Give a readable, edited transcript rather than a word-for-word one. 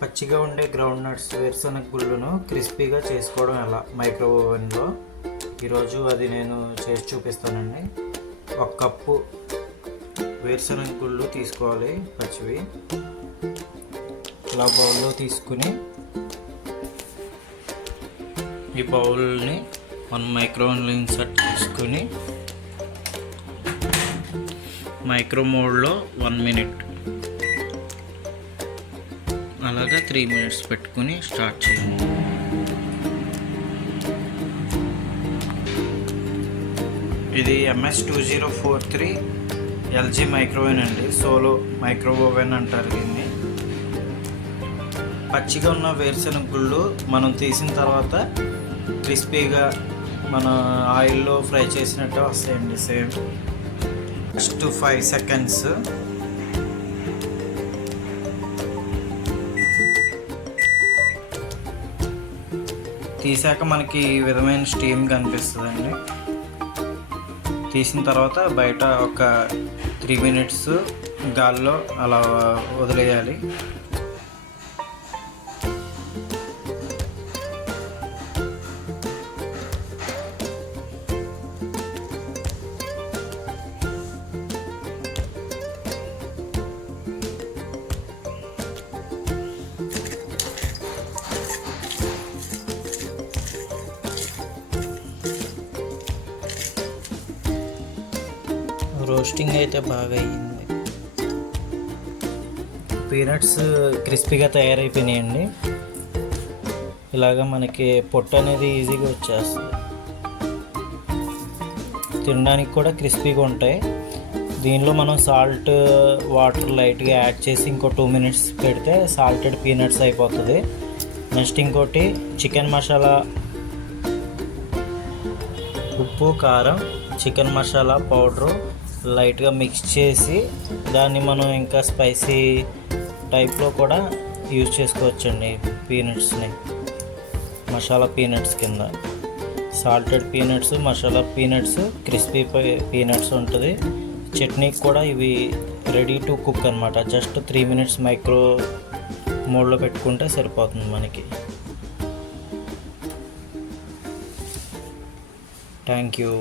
పచ్చిగా ఉండే ground nuts వేరుశనగ గుళ్ళను క్రిస్పీగా చేసుకోవడం ఎలా మైక్రో ఓవెన్లో ఈరోజు అది నేను చేసి చూపిస్తానండి. 1 కప్పు వేరుశనగ గుళ్ళు తీసుకోవాలి పచ్చివి. ఇలా బౌల్లో తీసుకుని ఈ బౌల్ని మనం మైక్రో ఓవెన్లో ఇన్సర్ట్ చేసుకుని మైక్రో మోడ్లో 1 మినిట్ అలాగా 3 మినిట్స్ పెట్టుకుని స్టార్ట్ చేయండి. ఇది MS2043 LG మైక్రో ఓవెన్ అండి. సోలో మైక్రో ఓవెన్ అంటారు దీన్ని. పచ్చిగా ఉన్న వేరుశనగ గుళ్ళు మనం తీసిన తర్వాత క్రిస్పీగా మన ఆయిల్లో ఫ్రై చేసినట్టు వస్తాయండి. Same just 5 seconds. తీసాక మనకి ఈ విధమైన స్టీమ్ కనిపిస్తుందండి. తీసిన తర్వాత బయట ఒక 3 మినిట్స్ గాల్లో అలా వదిలేయాలి. రోస్టింగ్ అయితే బాగా అయ్యింది. పీనట్స్ క్రిస్పీగా తయారైపోయినాయండి. ఇలాగా మనకి పొట్టు అనేది ఈజీగా వచ్చేస్తుంది. తినడానికి కూడా క్రిస్పీగా ఉంటాయి. దీనిలో మనం సాల్ట్ వాటర్ లైట్గా యాడ్ చేసి ఇంకో 2 మినిట్స్ పెడితే సాల్టెడ్ పీనట్స్ అయిపోతుంది. నెక్స్ట్ ఇంకోటి చికెన్ మసాలా, ఉప్పు, కారం, చికెన్ మసాలా పౌడరు లైట్గా మిక్స్ చేసి దాన్ని మనం ఇంకా స్పైసీ టైప్లో కూడా యూజ్ చేసుకోవచ్చండి. పీనట్స్ని మసాలా పీనట్స్ కింద salted peanuts, masala peanuts, crispy peanuts ఉంటుంది. చట్నీకి కూడా ఇవి రెడీ టు కుక్ అనమాట. జస్ట్ 3 మినిట్స్ మైక్రో మోడ్లో పెట్టుకుంటే సరిపోతుంది మనకి. Thank you.